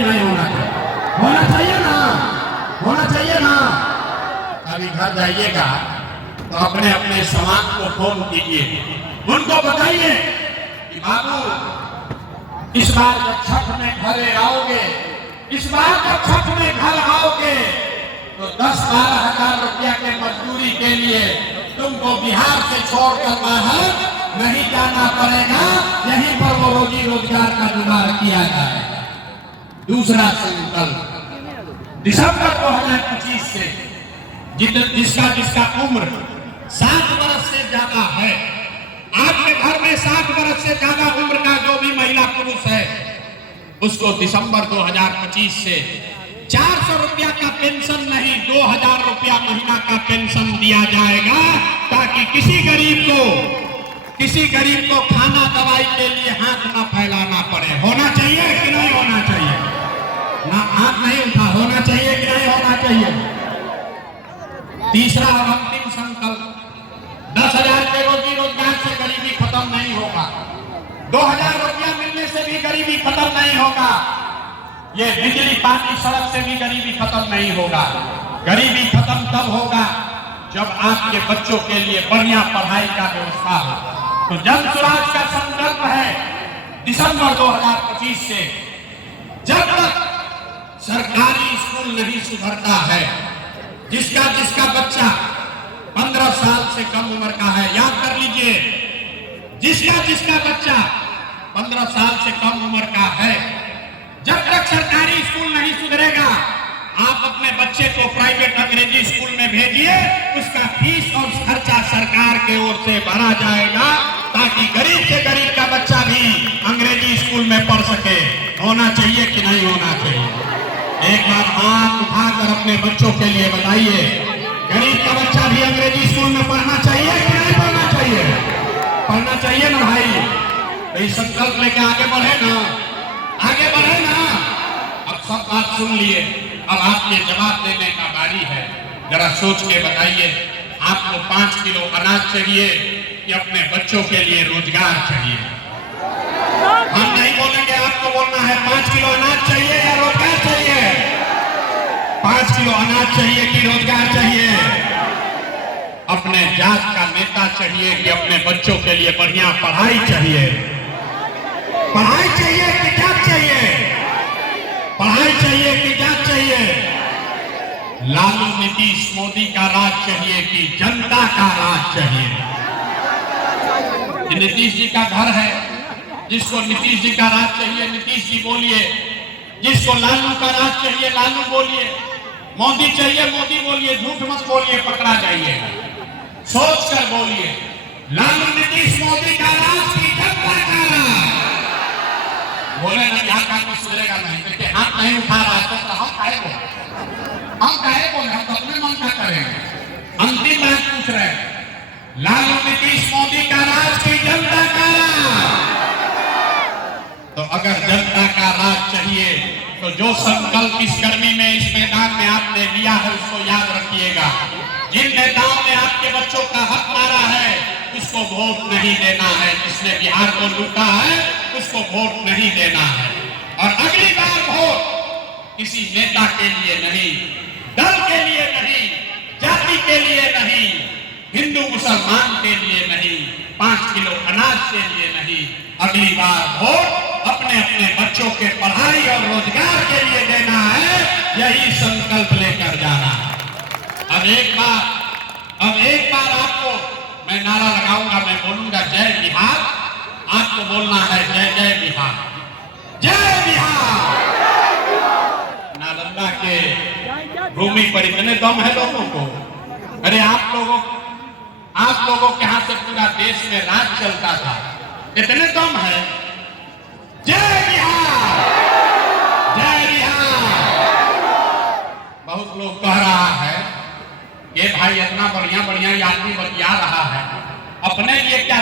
कि नहीं होना चाहिए? होना चाहिए ना, होना चाहिए ना। अभी घर जाइएगा तो अपने अपने समाज को फोन कीजिए, उनको बताइए कि बाबू इस बार जब छठ में घरे आओगे, इस बार जब छठ में घर आओगे तो 10-12 हजार रुपया के मजदूरी के लिए तुमको बिहार से छोड़कर बाहर नहीं जाना पड़ेगा, यहीं पर वो रोजी रोजगार का जुगाड़ किया जाएगा। दूसरा संकल्प दिसंबर 2025 से जिसका उम्र 60 वर्ष से ज्यादा है, आपके घर में 60 वर्ष से ज्यादा उम्र का जो भी महिला पुरुष है उसको दिसंबर 2025 से 400 रुपया का पेंशन नहीं 2000 रुपया महीना का पेंशन दिया जाएगा, ताकि किसी गरीब को खाना दवाई के लिए हाथ न फैलाना पड़े। होना चाहिए कि नहीं होना चाहिए? ना हाथ नहीं उठा, होना चाहिए कि नहीं होना चाहिए? तीसरा और अंतिम संकल्प, 10,000 के रोजी रोजगार से गरीबी खत्म नहीं होगा, 2000 रुपया मिलने से भी गरीबी खत्म नहीं होगा, ये बिजली पानी सड़क से भी गरीबी खत्म नहीं होगा। गरीबी खत्म तब होगा जब आपके बच्चों के लिए बढ़िया पढ़ाई का व्यवस्था हो। तो जन स्वराज का संकल्प है दिसंबर 2025 से, जब तक सरकारी स्कूल नहीं सुधरता है, जिसका बच्चा 15 साल से कम उम्र का है, याद कर लीजिए, जिसका बच्चा 15 साल से कम उम्र का है, जब तक सरकारी स्कूल नहीं सुधरेगा, आप अपने बच्चे को प्राइवेट अंग्रेजी स्कूल में भेजिए, उसका फीस और खर्चा सरकार के ओर से भरा जाएगा, ताकि गरीब से गरीब का बच्चा भी अंग्रेजी स्कूल में पढ़ सके। होना चाहिए कि नहीं होना चाहिए? एक बार हाथ उठाकर अपने बच्चों के लिए बताइए, गरीब का बच्चा भी अंग्रेजी स्कूल में पढ़ना चाहिए कि नहीं पढ़ना चाहिए? पढ़ना चाहिए ना भाई। तो इस संकल्प लेके आगे बढ़े ना, आगे बढ़े ना। अब सब बात सुन लिए, अब आपके जवाब देने का बारी है। जरा सोच के बताइए, आपको 5 किलो अनाज चाहिए कि अपने बच्चों के लिए रोजगार चाहिए? हम नहीं बोलेंगे, आपको बोलना है 5 किलो अनाज चाहिए या रोजगार चाहिए? 5 किलो अनाज चाहिए कि रोजगार चाहिए? अपने जात का नेता चाहिए कि अपने बच्चों के लिए बढ़िया पढ़ाई चाहिए? पढ़ाई चाहिए कि जात चाहिए? पढ़ाई चाहिए कि जात चाहिए? लालू नीतीश मोदी का राज चाहिए कि जनता का राज चाहिए? नीतीश जी का घर है, जिसको नीतीश जी का राज चाहिए नीतीश जी बोलिए, जिसको लालू का राज चाहिए लालू बोलिए, मोदी चाहिए मोदी बोलिए, झूठ मत बोलिए, पकड़ा जाइएगा। सोच कर बोलिए, लालू नीतीश मोदी का राज की जनता का राज। बोले ना यहाँ का कुछ सुधरेगा नहीं, क्योंकि हाथ नहीं उठा रहा है तो हम काहे बोले, हम अपने मन का करेंगे। अंतिम बात पूछ रहे हैं, लालू नीतीश मोदी का राज की जनता का राज। तो अगर जनता का राज चाहिए तो जो संकल्प इस गर्मी में इस मैदान में आपने लिया है उसको याद रखिएगा। जिन नेताओं ने आपके बच्चों का हक मारा है उसको वोट नहीं देना है, जिसने बिहार को लूटा है उसको वोट नहीं देना है। और अगली बार वोट किसी नेता के लिए नहीं, दल के लिए नहीं, जाति के लिए नहीं, हिंदू मुसलमान के लिए नहीं, 5 किलो अनाज के लिए नहीं, अगली बार वोट अपने अपने बच्चों के पढ़ाई और रोजगार के लिए देना है। यही संकल्प लेकर जाना है। अब एक बार आपको मैं नारा लगाऊंगा, मैं बोलूंगा जय बिहार, आपको बोलना है जय जय बिहार, जय बिहार। नालंदा के भूमि पर इतने दम है लोगों को, अरे आप लोगों के यहाँ से पूरा देश में राज चलता था, इतने दम है। जय बिहार, जय बिहार। बहुत लोग कह रहा है कि भाई इतना बढ़िया आदमी बतिया रहा है, अपने लिए क्या